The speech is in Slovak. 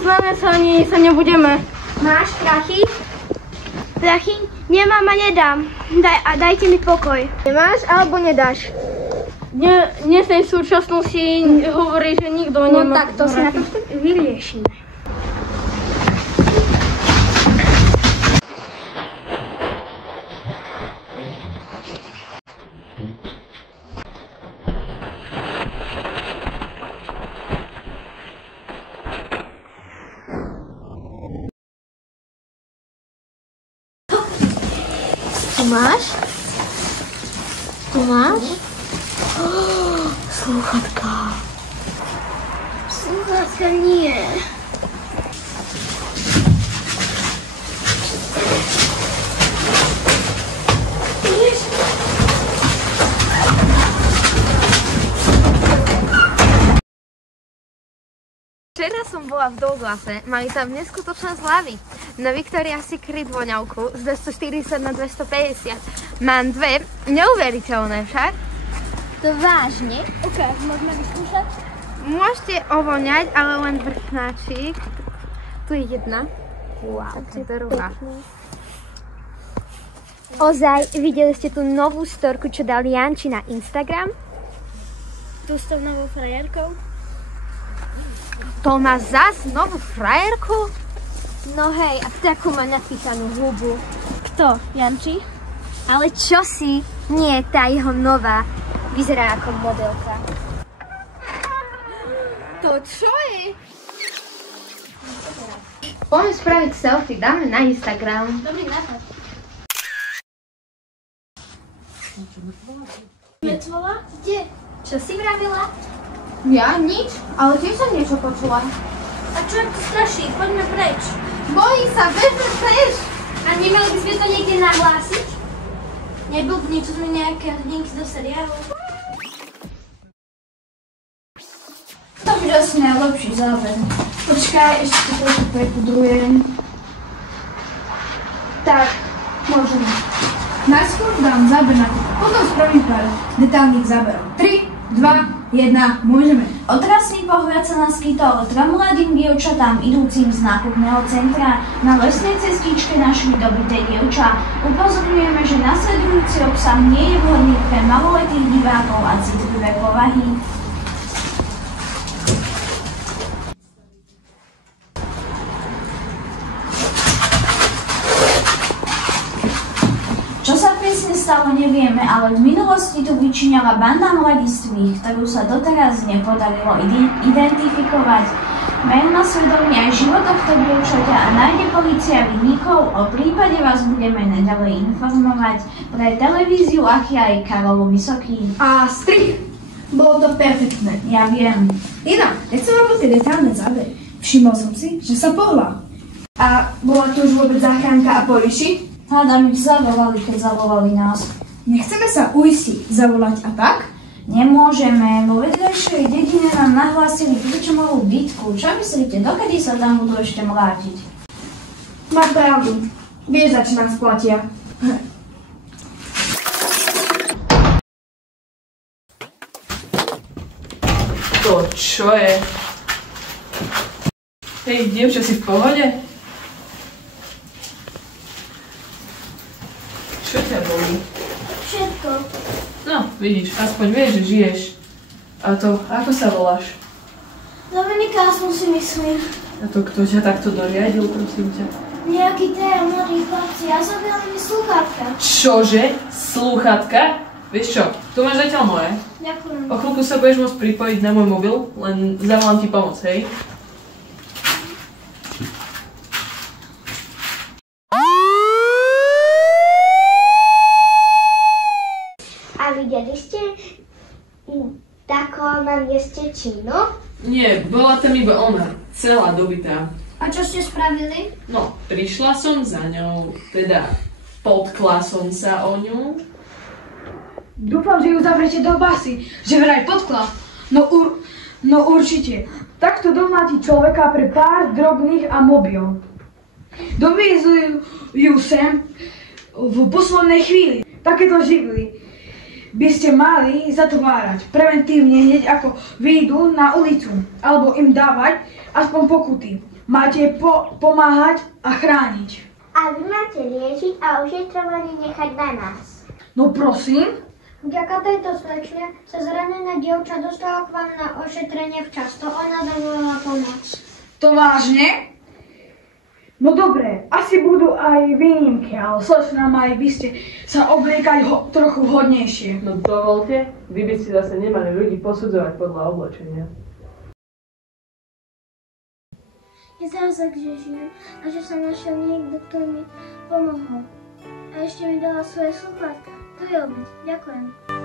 nepoznáme sa ani sa nebudeme. Máš prachy? Prachy? Nemám a nedám. Dajte mi pokoj. Nemáš alebo nedáš? Dnes v súčasnosti hovorí, že nikto nemá. No tak to si na to vyriešime. Tu máš? Tu máš? Slúchatka. Slúchatka nie. Včera som bola v Douglase, mali tam neskutočné zľavy. Na Victoria's Secret voňavku z 240 na 250. Mám dve, neuveriteľné však. To vážne? OK, môžeme vyskúšať? Môžete ovoňať, ale len vrchnáčik. Tu je jedna. Wow, to je druhá. Ozaj, videli ste tú novú storku, čo dal Janči na Instagram? Tu s tou novou frajerkou? To má zas novú frajerku? No hej, a takú má napísanú hubu. Kto? Janči? Ale čo si? Nie, tá jeho nová. Vyzerá ako modelka. To čo je? Poďme spraviť selfie, dáme na Instagram. Dobrý nápad. Mŕtvola? Kde? Čo si vravila? Ja? Nič, ale tiež som niečo počula. A čo to straší? Poďme preč. Bojím sa, bežme preč. A nemali by sme to niekde nahlásiť? Neblbni, tu sme nejaké hrdinky do seriálu. To bude asi najlepší záver. Počkaj, ešte to trošku prepudrujem. Tak, môžeme. Najskôr dám záber na to, potom spravím pár detálnych záberov. 3, 2, 1, môžeme. Otrasný pohľad sa naskytol trom mladým dievčatám idúcim z nákupného centra. Na lesnej cestičke našli dobité dievča. Upozorňujeme, že nasledujúci obsah nie je vhodný pre maloletých divákov a citlivé povahy. Čo sa presne stalo, nevieme, ale v minulosti tu vyčíňala banda mladistvých, ktorú sa doteraz nepodarilo identifikovať. Meno, svedomie aj život tohto dievčaťa a nájde polícia vinníkov. O prípade vás budeme naďalej informovať. Pre televíziu Achy aj Karol Vysoký. A strich. Bolo to perfektné. Ja viem. Inak, keď som robil tie detálne zábery, všimol som si, že sa pohla. A bola tu už vôbec záchranka a poliši? Hádam, ich zavolali, keď zavolali nás. Nechceme sa uistiť, zavolať a tak? Nemôžeme, vo vedľajšej dedine nám nahlásili kľúčovú bitku. Čo myslíte, dokedy sa tam budú ešte mlátiť? Má pravdu. Vieš, za čo nás platia. To čo je? Hej, dievča, si v pohode? Čo ťa bolí? Všetko. No, vidíš, aspoň vieš, že žiješ. A to, ako sa voláš? Dominika, som si myslím. A to kto ťa takto doriadil, prosím ťa? Nejaký ten mladý chlapci, ja som veľmi slúchatka. Čože? Slúchatka? Vieš čo, tu máš zatiaľ moje. Ďakujem. O chvíľku sa budeš môcť pripojiť na môj mobil, len zavolám ti pomoc, hej? A videli ste takého na mieste Číno? Nie, bola tam iba ona, celá dobitá. A čo ste spravili? No, prišla som za ňou, teda potkla som sa o ňu. Dúfam, že ju zavrete do basy, že vraj potkla. No určite. Takto domáti človeka pre pár drobných a mobil. Doviezli ju sem v poslednej chvíli. Takéto živly by ste mali zatvárať preventívne hneď ako vyjdú na ulicu, alebo im dávať aspoň pokuty. Máte pomáhať a chrániť. A vy máte liečiť a ošetrovanie nechať na nás. No prosím. Vďaka tejto slečne sa zranená dievča dostala k vám na ošetrenie včas. To ona zavolala pomoc. To vážne? No dobre, asi budú aj výnimky, ale slečna aj vy ste sa obliekať trochu vhodnejšie. No dovolte, vy by ste zase nemali ľudí posudzovať podľa oblečenia. Je zázrak, že žijem a že sa našiel niekto, kto mi pomohol. A ešte mi dala svoje sluchátka. To je obed. Ďakujem.